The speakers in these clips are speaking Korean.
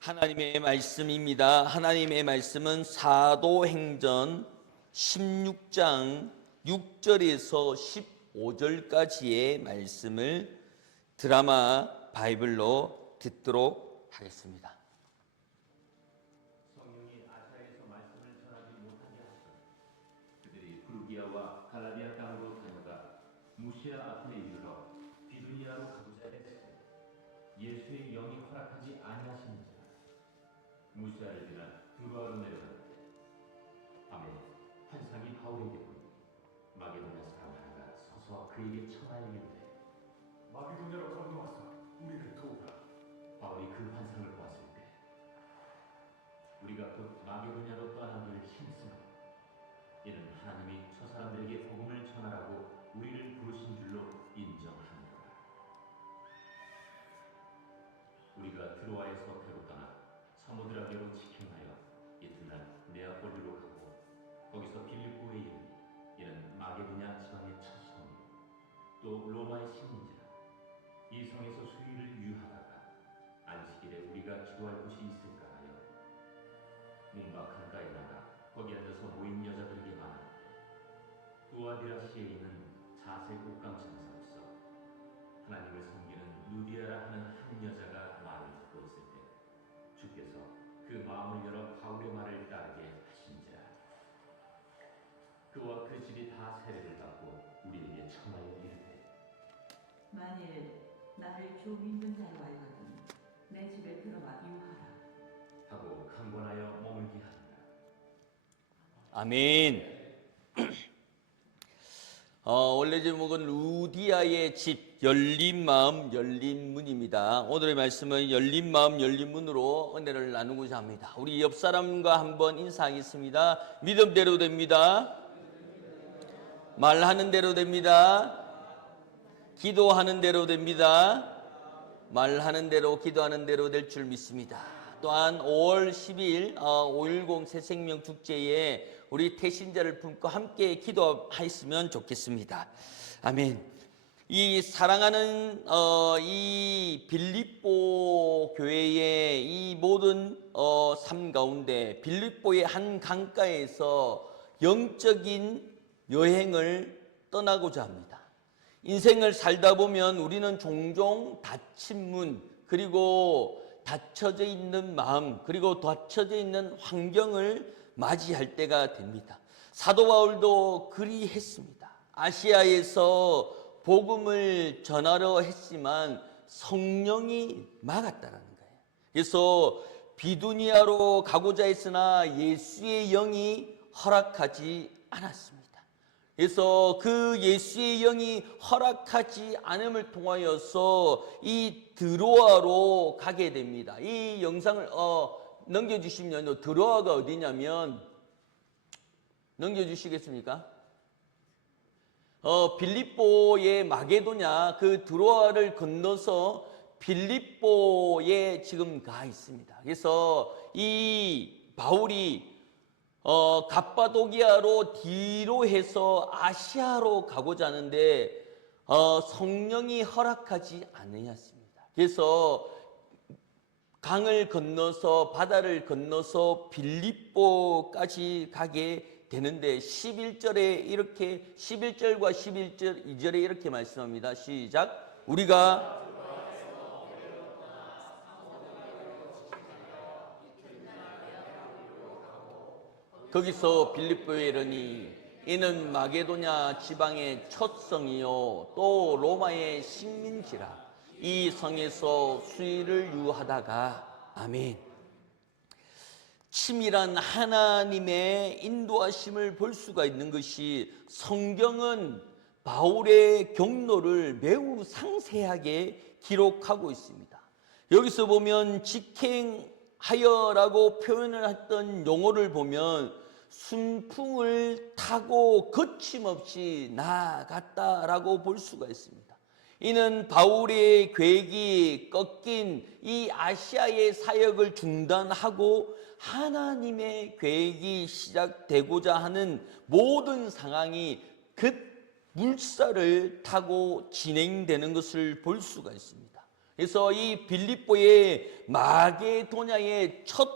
하나님의 말씀입니다. 하나님의 말씀은 사도행전 16장 6절에서 15절까지의 말씀을 드라마 바이블로 듣도록 하겠습니다. 성령이 아시아에서 말씀을 전하지 못하게 하시더니 그들이 프루기아와 갈라디아 땅으로 다녀가 무시아 앞에 이르러 비두니아로 가고자 했으되 예수의 영이 허락하지 아니하시는지라. 무시아를 지나 두로아로 내려가는데 밤에 환상이 바울에게 보이니 마게도냐 사람 하나가 서서 그에게 청하여 이르되 마게도냐로 건너와서 우리를 도우라. 바울이 그 환상을 보았을 때 우리가 곧 마게도냐로 떠나기를 힘쓰노 이는 하나님이 저 사람들에게 복음을 전하라고 우리를 부르신 줄로 인정하노라. 우리가 드로아에서 배로 떠나 사모드라게로 직행하여 이튿날 네아폴리로 가고 거기서 빌립보에 이르니 이는 마게도냐 지방의 첫 성이요 또 로마의 식민지라. 이 성에서 수일을 유하다가 안식일에 우리가 기도할 곳이 있을까 하여 문밖 한가에 나가 거기 앉아서 모인 여자들에게 말하는데 두아디라시에 있는 자색 옷감 장사로서 하나님을 섬기는 루디아라 하는 한 여자가 말을 듣고 있을 때 주께서 그 마음을 열어 바울의 말을 따르게 하신지라. 그와 그 집이 다 세례를 받고 우리에게 청하여 이르되 만일 나를 좀 힘든 자로 알거든 내 집에 들어와 유하라 하고 강권하여 머물게 하니라. 아멘. 원래 제목은 루디아의 집, 열린 마음, 열린 문입니다. 오늘의 말씀은 열린 마음, 열린 문으로 은혜를 나누고자 합니다. 우리 옆 사람과 한번 인사하겠습니다. 믿음대로 됩니다. 말하는 대로 됩니다. 기도하는 대로 됩니다. 말하는 대로, 기도하는 대로 될 줄 믿습니다. 또한 5월 10일 5.10 새생명 축제에 우리 태신자를 품고 함께 기도하였으면 좋겠습니다. 아멘. 이 사랑하는 이 빌립보 교회의 이 모든 삶 가운데 빌립보의 한 강가에서 영적인 여행을 떠나고자 합니다. 인생을 살다 보면 우리는 종종 닫힌 문, 그리고 닫혀져 있는 마음, 그리고 닫혀져 있는 환경을 맞이할 때가 됩니다. 사도 바울도 그리했습니다. 아시아에서 복음을 전하려 했지만 성령이 막았다는 거예요. 그래서 비두니아로 가고자 했으나 예수의 영이 허락하지 않았습니다. 그래서 그 예수의 영이 허락하지 않음을 통하여서 이 드로아로 가게 됩니다. 이 영상을 넘겨주시면 드로아가 어디냐면 넘겨주시겠습니까? 빌립보의 마게도냐 그 드로아를 건너서 빌립보에 지금 가 있습니다. 그래서 이 바울이 갑바도기아로 뒤로 해서 아시아로 가고자 하는데 성령이 허락하지 않으셨습니다. 그래서 강을 건너서 바다를 건너서 빌립보까지 가게 되는데 11절에 이렇게 11절과 2절에 이렇게 말씀합니다. 시작. 우리가 거기서 빌립보에 이르니 이는 마게도냐 지방의 첫 성이요 또 로마의 식민지라. 이 성에서 수일을 유하다가 아멘. 치밀한 하나님의 인도하심을 볼 수가 있는 것이 성경은 바울의 경로를 매우 상세하게 기록하고 있습니다. 여기서 보면 직행하여라고 표현을 했던 용어를 보면 순풍을 타고 거침없이 나아갔다라고 볼 수가 있습니다. 이는 바울의 계획이 꺾인 이 아시아의 사역을 중단하고 하나님의 계획이 시작되고자 하는 모든 상황이 그 물살을 타고 진행되는 것을 볼 수가 있습니다. 그래서 이 빌립보의 마게도냐의 첫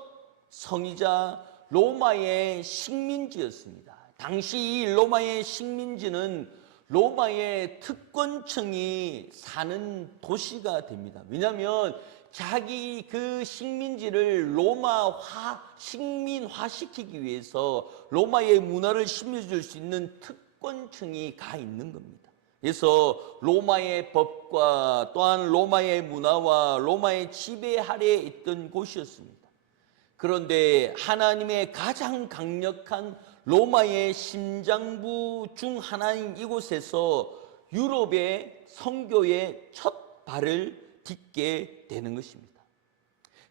성이자 로마의 식민지였습니다. 당시 이 로마의 식민지는 로마의 특권층이 사는 도시가 됩니다. 왜냐하면 자기 그 식민지를 식민화시키기 위해서 로마의 문화를 심어줄 수 있는 특권층이 가 있는 겁니다. 그래서 로마의 법과 또한 로마의 문화와 로마의 지배 아래에 있던 곳이었습니다. 그런데 하나님의 가장 강력한 로마의 심장부 중 하나인 이곳에서 유럽의 선교의 첫 발을 딛게 되는 것입니다.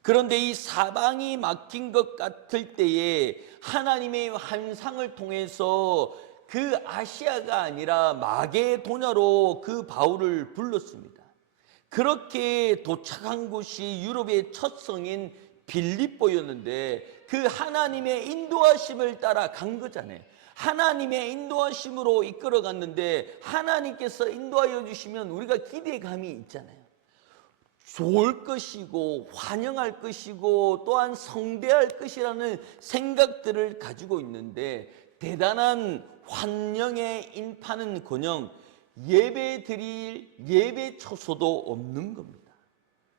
그런데 이 사방이 막힌 것 같을 때에 하나님의 환상을 통해서 그 아시아가 아니라 마게도냐로 그 바울을 불렀습니다. 그렇게 도착한 곳이 유럽의 첫 성인 빌립보였는데 그 하나님의 인도하심을 따라 간 거잖아요. 하나님의 인도하심으로 이끌어 갔는데 하나님께서 인도하여 주시면 우리가 기대감이 있잖아요. 좋을 것이고 환영할 것이고 또한 성대할 것이라는 생각들을 가지고 있는데 대단한 환영의 인파는커녕 예배 드릴 예배 처소도 없는 겁니다.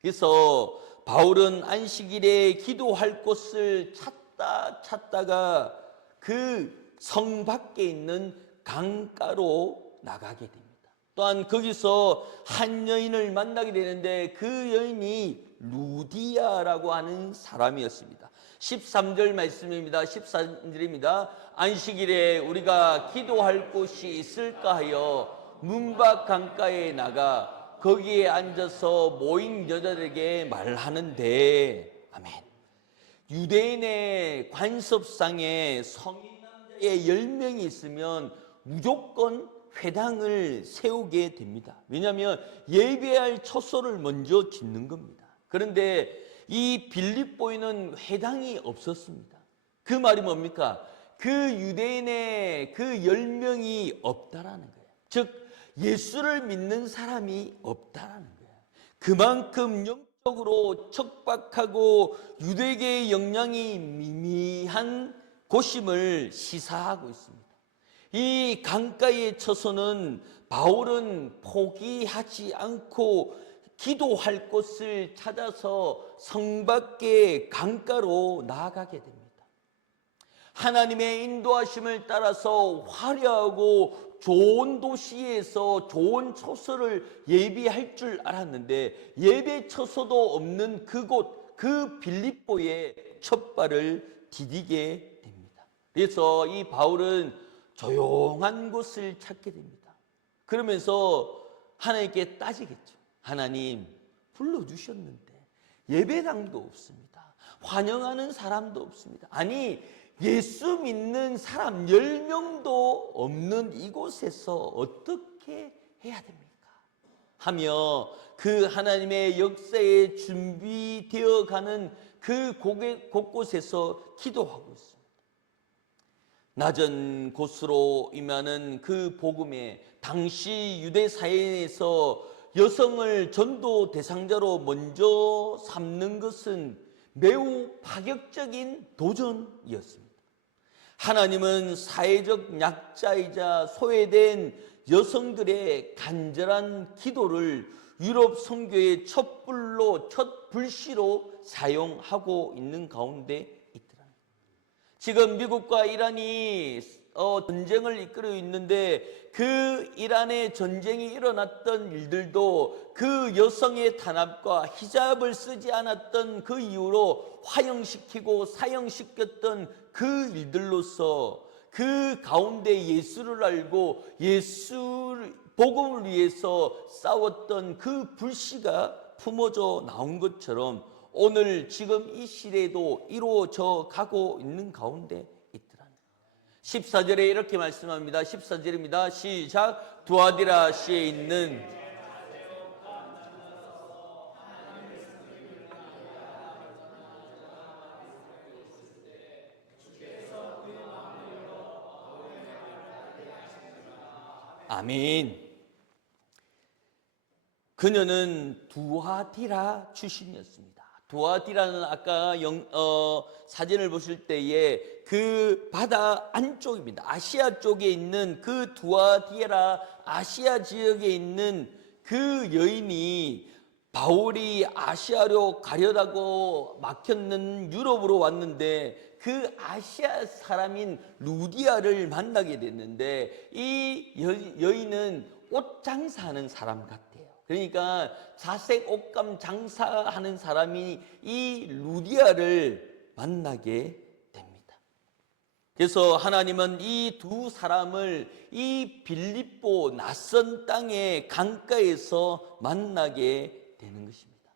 그래서 바울은 안식일에 기도할 곳을 찾다가 그 성 밖에 있는 강가로 나가게 됩니다. 또한 거기서 한 여인을 만나게 되는데 그 여인이 루디아라고 하는 사람이었습니다. 13절 말씀입니다. 14절입니다. 안식일에 우리가 기도할 곳이 있을까 하여 문밖 강가에 나가 거기에 앉아서 모인 여자들에게 말하는데 아멘. 유대인의 관습상에 성인 남자의 10명이 있으면 무조건 회당을 세우게 됩니다. 왜냐하면 예배할 처소를 먼저 짓는 겁니다. 그런데 이 빌립보에는 회당이 없었습니다. 그 말이 뭡니까? 그 유대인의 그 10명이 없다라는 거예요. 즉 예수를 믿는 사람이 없다라는 거예요. 그만큼 영적으로 척박하고 유대계의 영향이 미미한 곳임을 시사하고 있습니다. 이 강가의 처소는 바울은 포기하지 않고 기도할 곳을 찾아서 성 밖의 강가로 나아가게 됩니다. 하나님의 인도하심을 따라서 화려하고 좋은 도시에서 좋은 처소를 예비할 줄 알았는데 예배 처소도 없는 그곳, 그 빌립보에 첫 발을 디디게 됩니다. 그래서 이 바울은 조용한 곳을 찾게 됩니다. 그러면서 하나님께 따지겠죠. 하나님 불러주셨는데 예배당도 없습니다. 환영하는 사람도 없습니다. 아니 예수 믿는 사람 10명도 없는 이곳에서 어떻게 해야 됩니까? 하며 그 하나님의 역사에 준비되어 가는 그 곳곳에서 기도하고 있습니다. 낮은 곳으로 임하는 그 복음에 당시 유대 사회에서 여성을 전도 대상자로 먼저 삼는 것은 매우 파격적인 도전이었습니다. 하나님은 사회적 약자이자 소외된 여성들의 간절한 기도를 유럽 선교의 첫 불씨로 사용하고 있는 가운데 있더라. 지금 미국과 이란이 전쟁을 이끌고 있는데 그 이란의 전쟁이 일어났던 일들도 그 여성의 탄압과 히잡을 쓰지 않았던 그 이유로 화형시키고 사형시켰던 그 일들로서 그 가운데 예수를 알고 예수 복음을 위해서 싸웠던 그 불씨가 품어져 나온 것처럼 오늘 지금 이 시대에도 이루어져 가고 있는 가운데 있더라. 14절에 이렇게 말씀합니다. 14절입니다. 시작. 두아디라시에 있는 아멘. 그녀는 두아디라 출신이었습니다. 두아디라는 아까 사진을 보실 때에 그 바다 안쪽입니다. 아시아 쪽에 있는 그 두아디라 아시아 지역에 있는 그 여인이 바울이 아시아로 가려다고 막혔는 유럽으로 왔는데 그 아시아 사람인 루디아를 만나게 됐는데 이 여인은 옷 장사하는 사람 같아요. 그러니까 자색 옷감 장사하는 사람이 이 루디아를 만나게 됩니다. 그래서 하나님은 이 두 사람을 이 빌립보 낯선 땅의 강가에서 만나게 되는 것입니다.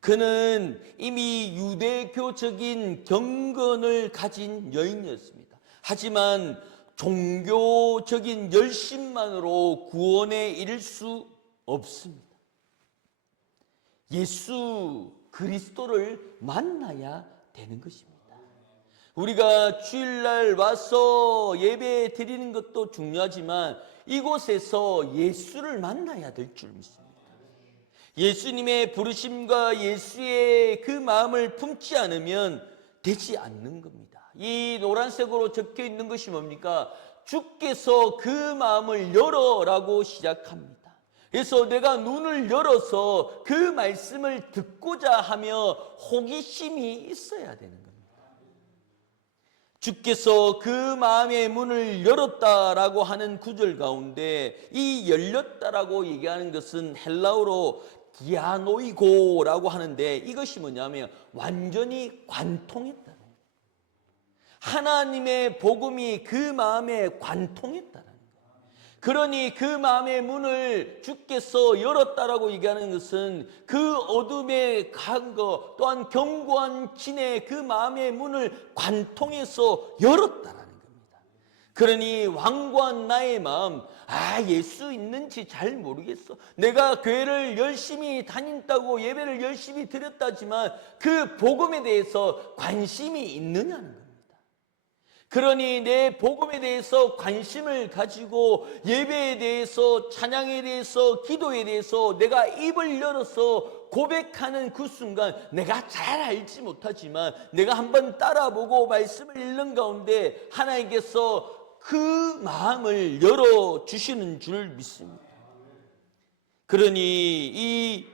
그는 이미 유대교적인 경건을 가진 여인이었습니다. 하지만 종교적인 열심만으로 구원에 이를 수 없습니다. 예수 그리스도를 만나야 되는 것입니다. 우리가 주일날 와서 예배 드리는 것도 중요하지만 이곳에서 예수를 만나야 될 줄 믿습니다. 예수님의 부르심과 예수의 그 마음을 품지 않으면 되지 않는 겁니다. 이 노란색으로 적혀 있는 것이 뭡니까? 주께서 그 마음을 열어라고 시작합니다. 그래서 내가 눈을 열어서 그 말씀을 듣고자 하며 호기심이 있어야 되는 겁니다. 주께서 그 마음의 문을 열었다라고 하는 구절 가운데 이 열렸다라고 얘기하는 것은 헬라어로 디아노이고라고 하는데 이것이 뭐냐면 완전히 관통했다는 거예요. 하나님의 복음이 그 마음에 관통했다는 거예요. 그러니 그 마음의 문을 주께서 열었다라고 얘기하는 것은 그 어둠에 간 것 또한 견고한 진의 그 마음의 문을 관통해서 열었다라는 겁니다. 그러니 완고한 나의 마음, 예수 있는지 잘 모르겠어. 내가 교회를 열심히 다닌다고 예배를 열심히 드렸다지만 그 복음에 대해서 관심이 있느냐는 겁니다. 그러니 내 복음에 대해서 관심을 가지고 예배에 대해서 찬양에 대해서 기도에 대해서 내가 입을 열어서 고백하는 그 순간 내가 잘 알지 못하지만 내가 한번 따라보고 말씀을 읽는 가운데 하나님께서 그 마음을 열어주시는 줄 믿습니다. 그러니 이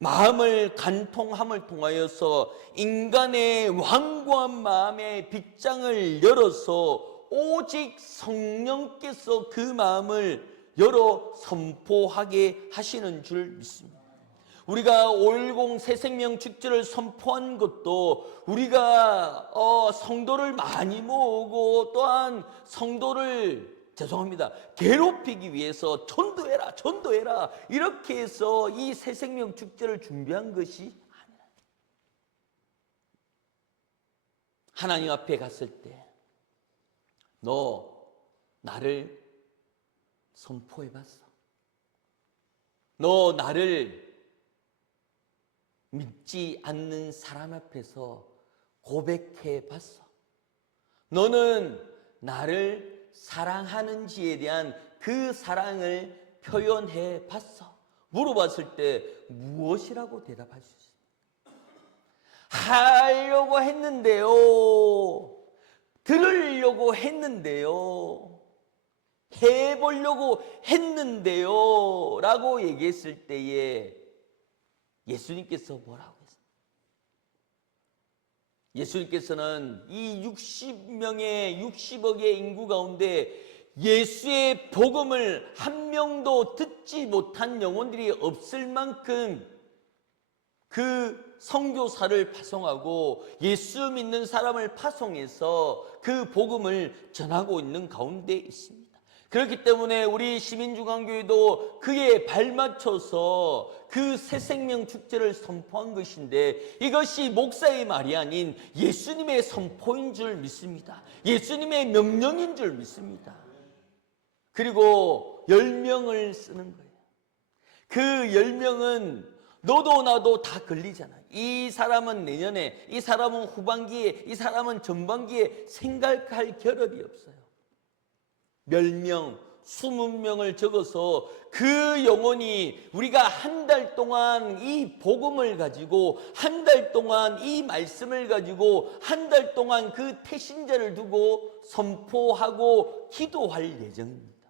마음을 간통함을 통하여서 인간의 완고한 마음의 빗장을 열어서 오직 성령께서 그 마음을 열어 선포하게 하시는 줄 믿습니다. 우리가 5.10 새생명 축제를 선포한 것도 우리가 성도를 많이 모으고 또한 성도를 괴롭히기 위해서 전도해라 이렇게 해서 이 새생명 축제를 준비한 것이 아니라 하나님 앞에 갔을 때 너 나를 선포해봤어? 너 나를 믿지 않는 사람 앞에서 고백해봤어? 너는 나를 사랑하는지에 대한 그 사랑을 표현해 봤어? 물어봤을 때 무엇이라고 대답할 수 있습니까? 하려고 했는데요. 들으려고 했는데요. 해보려고 했는데요. 라고 얘기했을 때에 예수님께서 뭐라고 했습니까? 예수님께서는 이 60억의 인구 가운데 예수의 복음을 한 명도 듣지 못한 영혼들이 없을 만큼 그 선교사를 파송하고 예수 믿는 사람을 파송해서 그 복음을 전하고 있는 가운데 있습니다. 그렇기 때문에 우리 시민중앙교회도 그에 발맞춰서 그 새생명 축제를 선포한 것인데 이것이 목사의 말이 아닌 예수님의 선포인 줄 믿습니다. 예수님의 명령인 줄 믿습니다. 그리고 10명을 쓰는 거예요. 그 10명은 너도 나도 다 걸리잖아요. 이 사람은 내년에, 이 사람은 후반기에, 이 사람은 전반기에 생각할 겨를이 없어요. 몇 명, 20명을 적어서 그 영혼이 우리가 한 달 동안 이 복음을 가지고 한 달 동안 이 말씀을 가지고 한 달 동안 그 태신자를 두고 선포하고 기도할 예정입니다.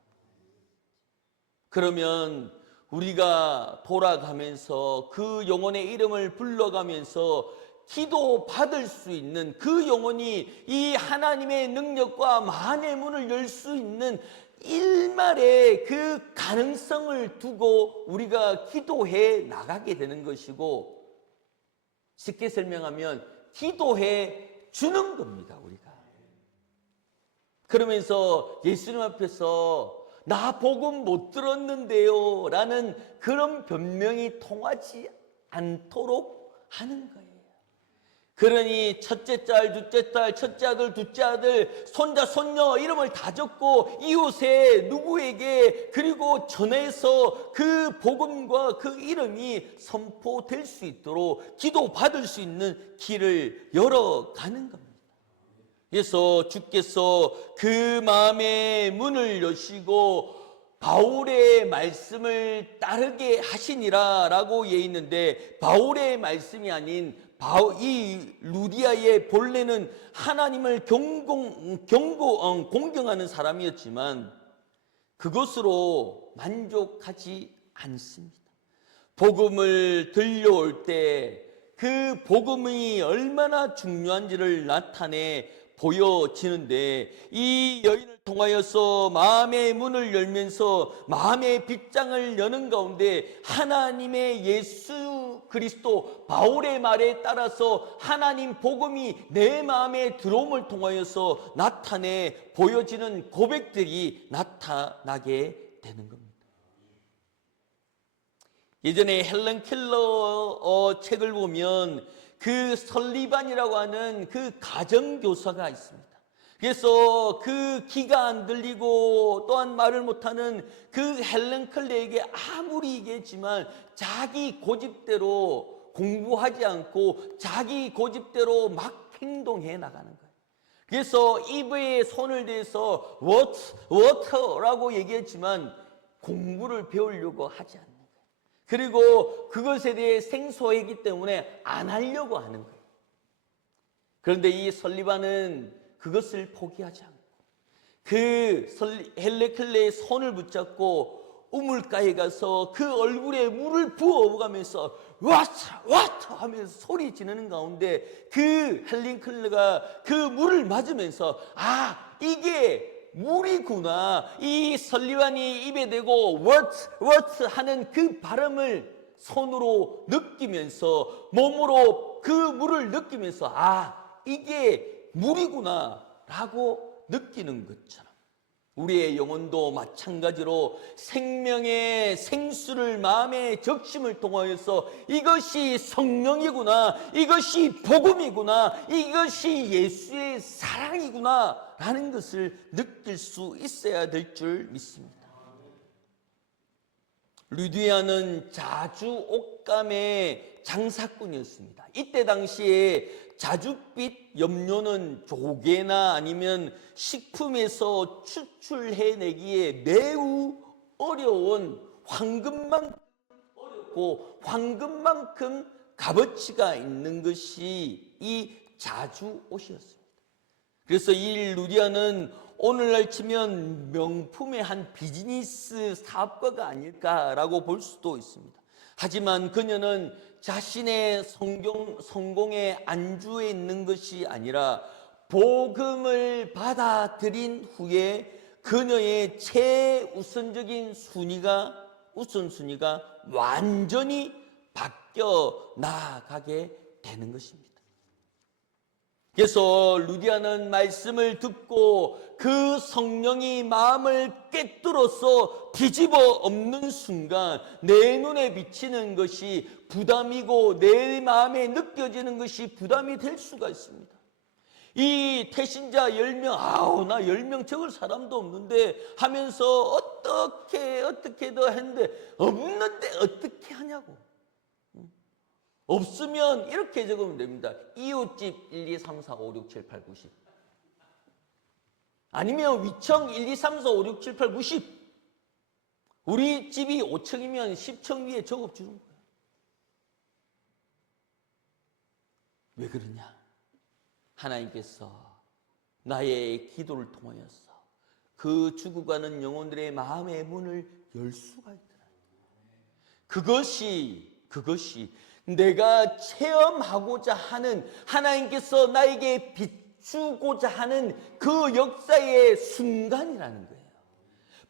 그러면 우리가 돌아가면서 그 영혼의 이름을 불러가면서 기도 받을 수 있는 그 영혼이 이 하나님의 능력과 만의 문을 열 수 있는 일말의 그 가능성을 두고 우리가 기도해 나가게 되는 것이고, 쉽게 설명하면 기도해 주는 겁니다, 우리가. 그러면서 예수님 앞에서 나 복음 못 들었는데요 라는 그런 변명이 통하지 않도록 하는 거예요. 그러니 첫째 딸, 둘째 딸, 첫째 아들, 둘째 아들, 손자, 손녀 이름을 다 적고 이웃에 누구에게 그리고 전해서 그 복음과 그 이름이 선포될 수 있도록 기도받을 수 있는 길을 열어가는 겁니다. 그래서 주께서 그 마음의 문을 여시고 바울의 말씀을 따르게 하시니라 라고 얘 있는데, 바울의 말씀이 아닌 이 루디아의 본래는 하나님을 공경하는 사람이었지만 그것으로 만족하지 않습니다. 복음을 들려올 때 그 복음이 얼마나 중요한지를 나타내 보여지는데, 이 여인을 통하여서 마음의 문을 열면서 마음의 빗장을 여는 가운데 하나님의 예수 그리스도 바울의 말에 따라서 하나님 복음이 내 마음에 들어옴을 통하여서 나타내 보여지는 고백들이 나타나게 되는 겁니다. 예전에 헬런 켈러 책을 보면 그 설리반이라고 하는 그 가정교사가 있습니다. 그래서 그 귀가 안 들리고 또한 말을 못하는 그 헬런 켈러에게 아무리 얘기했지만 자기 고집대로 공부하지 않고 자기 고집대로 막 행동해 나가는 거예요. 그래서 입에 손을 대서 water라고 얘기했지만 공부를 배우려고 하지 않는 거예요. 그리고 그것에 대해 생소하기 때문에 안 하려고 하는 거예요. 그런데 이 설리반은 그것을 포기하지 않고 그 헬레클레의 손을 붙잡고 우물가에 가서 그 얼굴에 물을 부어가면서 와트 하면서 소리 지르는 가운데 그 헬레클레가 그 물을 맞으면서 이게 물이구나, 이 설리반이 입에 대고 what 하는 그 발음을 손으로 느끼면서 몸으로 그 물을 느끼면서 이게 물이구나 라고 느끼는 것처럼 우리의 영혼도 마찬가지로 생명의 생수를 마음의 적심을 통하여서 이것이 성령이구나, 이것이 복음이구나, 이것이 예수의 사랑이구나 라는 것을 느낄 수 있어야 될 줄 믿습니다. 루디아는 자주 옷감의 장사꾼이었습니다. 이때 당시에 자줏빛 염료는 조개나 아니면 식품에서 추출해내기에 매우 어려운 황금만큼 어렵고 황금만큼 값어치가 있는 것이 이 자주옷이었습니다. 그래서 이 루디아는 오늘날 치면 명품의 한 비즈니스 사업가가 아닐까라고 볼 수도 있습니다. 하지만 그녀는 자신의 성공의 안주에 있는 것이 아니라 복음을 받아들인 후에 그녀의 최우선적인 우선순위가 완전히 바뀌어 나아가게 되는 것입니다. 그래서 루디아는 말씀을 듣고 그 성령이 마음을 꿰뚫어서 뒤집어 엎는 순간 내 눈에 비치는 것이 부담이고 내 마음에 느껴지는 것이 부담이 될 수가 있습니다. 이 태신자 10명, 나 10명 적을 사람도 없는데 하면서 어떻게 더 했는데 없는데 어떻게 하냐고. 없으면 이렇게 적으면 됩니다. 이웃집 1, 2, 3, 4, 5, 6, 7, 8, 90. 아니면 위청 1, 2, 3, 4, 5, 6, 7, 8, 90. 우리 집이 5층이면 10층 위에 저급 주는 거예요. 왜 그러냐? 하나님께서 나의 기도를 통하여서 그 죽어가는 영혼들의 마음의 문을 열 수가 있더라. 그것이 내가 체험하고자 하는, 하나님께서 나에게 비추고자 하는 그 역사의 순간이라는 거예요.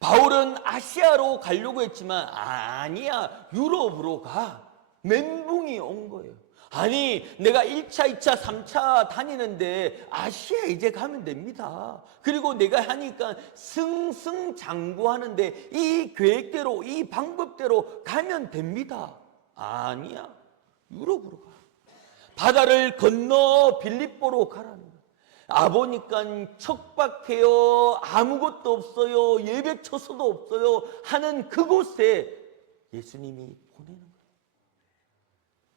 바울은 아시아로 가려고 했지만 아니야, 유럽으로 가. 멘붕이 온 거예요. 아니, 내가 1차, 2차, 3차 다니는데 아시아 이제 가면 됩니다. 그리고 내가 하니까 승승장구하는데 이 계획대로, 이 방법대로 가면 됩니다. 아니야, 유럽으로 가. 바다를 건너 빌립보로 가라는 거예요. 보니까 척박해요. 아무것도 없어요. 예배 처소도 없어요. 하는 그곳에 예수님이 보내는 거예요.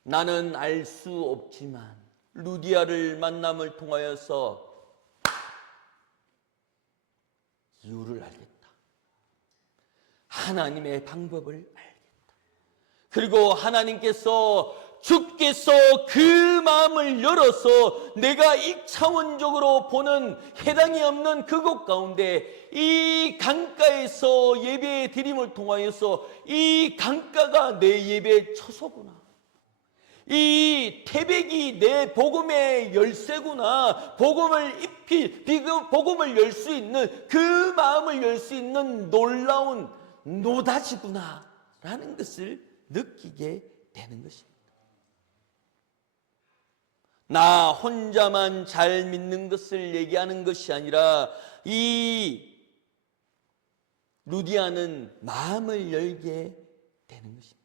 나는 알 수 없지만 루디아를 만남을 통하여서 이유를 알겠다. 하나님의 방법을 알겠다. 그리고 하나님께서, 주께서 그 마음을 열어서 내가 일차원적으로 보는 해당이 없는 그곳 가운데 이 강가에서 예배 드림을 통하여서 이 강가가 내 예배 처소구나. 이 태백이 내 복음의 열쇠구나. 복음을 복음을 열 수 있는, 그 마음을 열 수 있는 놀라운 노다지구나 라는 것을 느끼게 되는 것입니다. 나 혼자만 잘 믿는 것을 얘기하는 것이 아니라 이 루디아는 마음을 열게 되는 것입니다.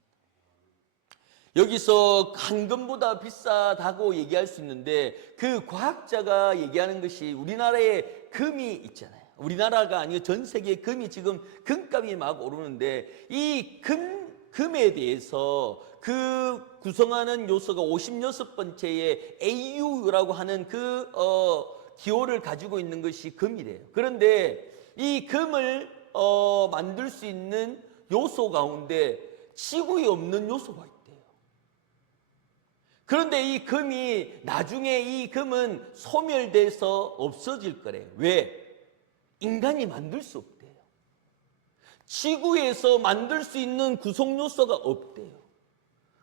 여기서 황금보다 비싸다고 얘기할 수 있는데 그 과학자가 얘기하는 것이 우리나라에 금이 있잖아요. 우리나라가 아니고 전 세계에 금이 지금 금값이 막 오르는데 이 금에 대해서 그 구성하는 요소가 56번째의 AU라고 하는 그 기호를 가지고 있는 것이 금이래요. 그런데 이 금을 만들 수 있는 요소 가운데 지구에 없는 요소가 있대요. 그런데 이 금이 나중에 이 금은 소멸돼서 없어질 거래요. 왜? 인간이 만들 수 없대요. 지구에서 만들 수 있는 구성 요소가 없대요.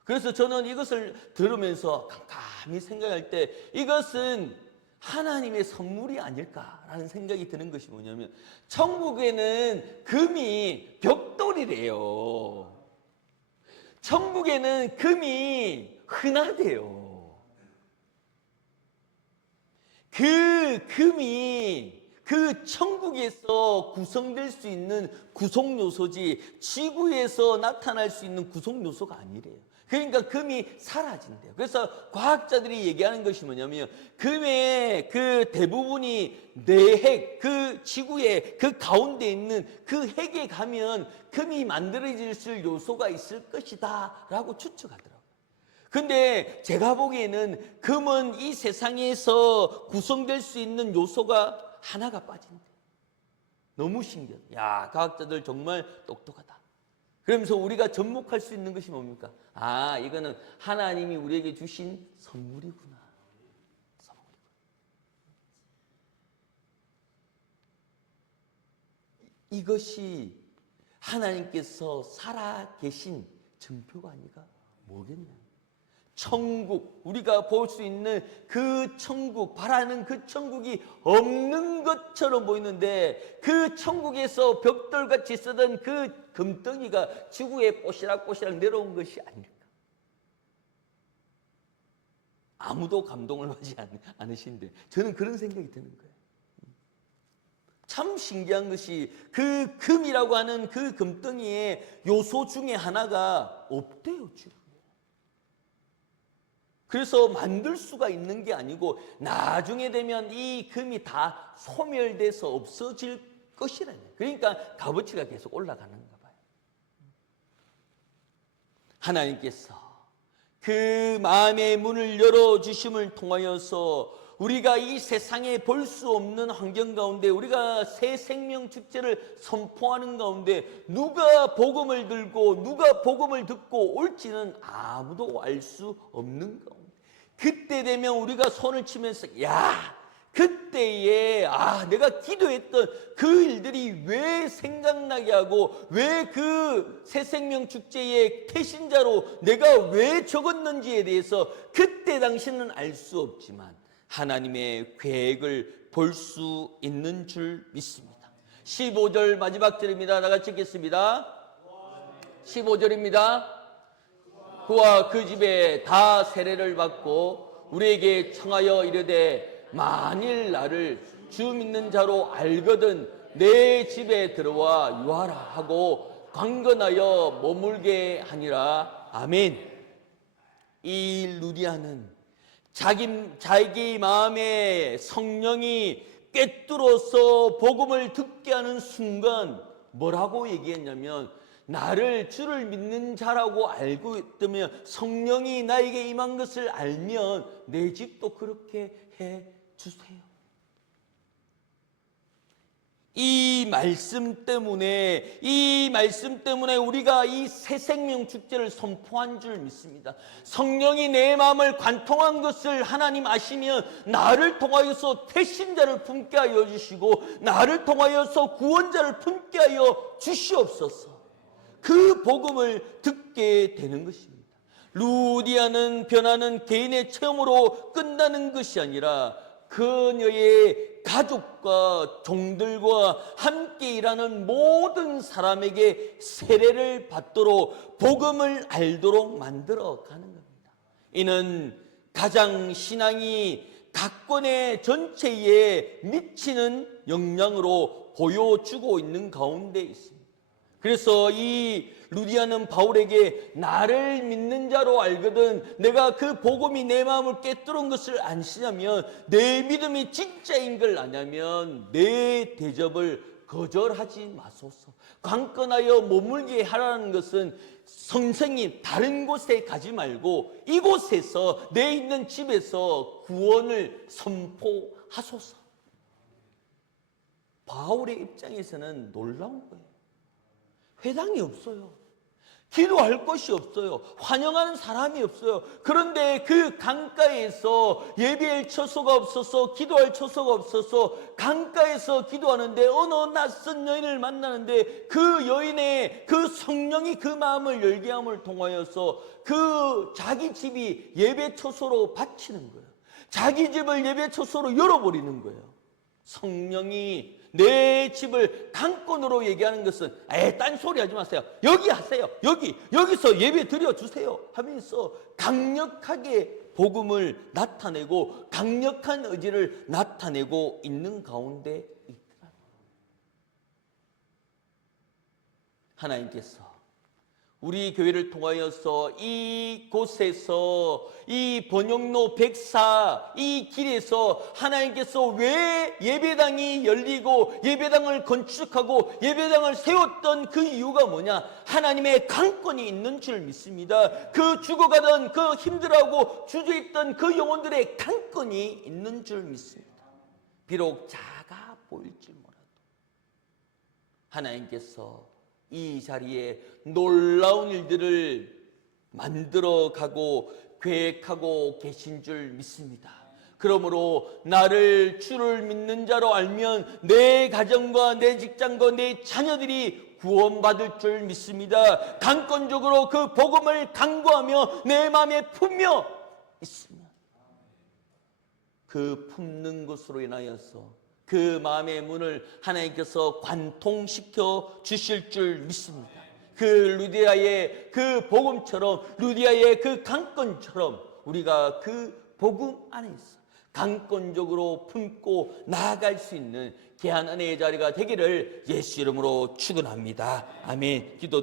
그래서 저는 이것을 들으면서 깜깜히 생각할 때 이것은 하나님의 선물이 아닐까라는 생각이 드는 것이 뭐냐면, 천국에는 금이 벽돌이래요. 천국에는 금이 흔하대요. 그 금이 그 천국에서 구성될 수 있는 구성 요소지 지구에서 나타날 수 있는 구성 요소가 아니래요. 그러니까 금이 사라진대요. 그래서 과학자들이 얘기하는 것이 뭐냐면, 금의 그 대부분이 내핵, 그 지구의 그 가운데 있는 그 핵에 가면 금이 만들어질 요소가 있을 것이다 라고 추측하더라고요. 근데 제가 보기에는 금은 이 세상에서 구성될 수 있는 요소가 하나가 빠진대. 너무 신기해. 야, 과학자들 정말 똑똑하다. 그러면서 우리가 접목할 수 있는 것이 뭡니까? 아, 이거는 하나님이 우리에게 주신 선물이구나. 선물이구나. 이것이 하나님께서 살아계신 증표가 아니가 뭐겠냐? 천국, 우리가 볼 수 있는 그 천국, 바라는 그 천국이 없는 것처럼 보이는데 그 천국에서 벽돌같이 쓰던 그 금덩이가 지구에 뽀시락뽀시락 내려온 것이 아닐까? 아무도 감동을 하지 않으신데 저는 그런 생각이 드는 거예요. 참 신기한 것이 그 금이라고 하는 그 금덩이의 요소 중에 하나가 없대요, 지금. 그래서 만들 수가 있는 게 아니고 나중에 되면 이 금이 다 소멸돼서 없어질 것이라는 거예요. 그러니까 값어치가 계속 올라가는가 봐요. 하나님께서 그 마음의 문을 열어주심을 통하여서 우리가 이 세상에 볼 수 없는 환경 가운데 우리가 새 생명 축제를 선포하는 가운데 누가 복음을 들고 누가 복음을 듣고 올지는 아무도 알 수 없는 가운데 그때 되면 우리가 손을 치면서 그때에 내가 기도했던 그 일들이 왜 생각나게 하고 왜 그 새생명 축제의 태신자로 내가 왜 적었는지에 대해서 그때 당시는 알 수 없지만 하나님의 계획을 볼 수 있는 줄 믿습니다. 15절 마지막 절입니다. 다 같이 읽겠습니다. 15절입니다. 그와 그 집에 다 세례를 받고 우리에게 청하여 이르되 만일 나를 주 믿는 자로 알거든 내 집에 들어와 유하라 하고 강건하여 머물게 하니라. 아멘. 이 루디아는 자기 마음에 성령이 꿰뚫어서 복음을 듣게 하는 순간 뭐라고 얘기했냐면 나를 주를 믿는 자라고 알고 있다면 성령이 나에게 임한 것을 알면 내 집도 그렇게 해 주세요. 이 말씀 때문에 우리가 이 새생명 축제를 선포한 줄 믿습니다. 성령이 내 마음을 관통한 것을 하나님 아시면 나를 통하여서 태신자를 품게 하여 주시고 나를 통하여서 구원자를 품게 하여 주시옵소서. 그 복음을 듣게 되는 것입니다. 루디아는 변화는 개인의 체험으로 끝나는 것이 아니라 그녀의 가족과 종들과 함께 일하는 모든 사람에게 세례를 받도록 복음을 알도록 만들어 가는 겁니다. 이는 가장 신앙이 각권의 전체에 미치는 영향으로 보여주고 있는 가운데 있습니다. 그래서 이 루디아는 바울에게 나를 믿는 자로 알거든 내가 그 복음이 내 마음을 꿰뚫은 것을 아시냐면 내 믿음이 진짜인 걸 아냐면 내 대접을 거절하지 마소서. 강건하여 머물게 하라는 것은 선생님 다른 곳에 가지 말고 이곳에서 내 있는 집에서 구원을 선포하소서. 바울의 입장에서는 놀라운 거예요. 회당이 없어요. 기도할 곳이 없어요. 환영하는 사람이 없어요. 그런데 그 강가에서 예배할 처소가 없어서 기도할 처소가 없어서 강가에서 기도하는데 어느 낯선 여인을 만나는데 그 여인의 그 성령이 그 마음을 열게 함을 통하여서 그 자기 집이 예배 처소로 바치는 거예요. 자기 집을 예배 처소로 열어버리는 거예요. 성령이 내 집을 강권으로 얘기하는 것은 딴소리 하지 마세요. 여기 하세요. 여기서 예배 드려주세요 하면서 강력하게 복음을 나타내고 강력한 의지를 나타내고 있는 가운데 있더라. 하나님께서 우리 교회를 통하여서 이곳에서 이 번영로 104 이 길에서 하나님께서 왜 예배당이 열리고 예배당을 건축하고 예배당을 세웠던 그 이유가 뭐냐? 하나님의 강권이 있는 줄 믿습니다. 그 죽어가던 그 힘들어하고 주저있던 그 영혼들의 강권이 있는 줄 믿습니다. 비록 작아 보일지 몰라도 하나님께서 이 자리에 놀라운 일들을 만들어가고 계획하고 계신 줄 믿습니다. 그러므로 나를 주를 믿는 자로 알면 내 가정과 내 직장과 내 자녀들이 구원받을 줄 믿습니다. 강권적으로 그 복음을 강구하며 내 마음에 품며 있으면 그 품는 것으로 인하여서 그 마음의 문을 하나님께서 관통시켜 주실 줄 믿습니다. 그 루디아의 그 복음처럼 루디아의 그 강권처럼 우리가 그 복음 안에서 강권적으로 품고 나아갈 수 있는 귀한 은혜의 자리가 되기를 예수 이름으로 축원합니다. 아멘. 기도드립니다.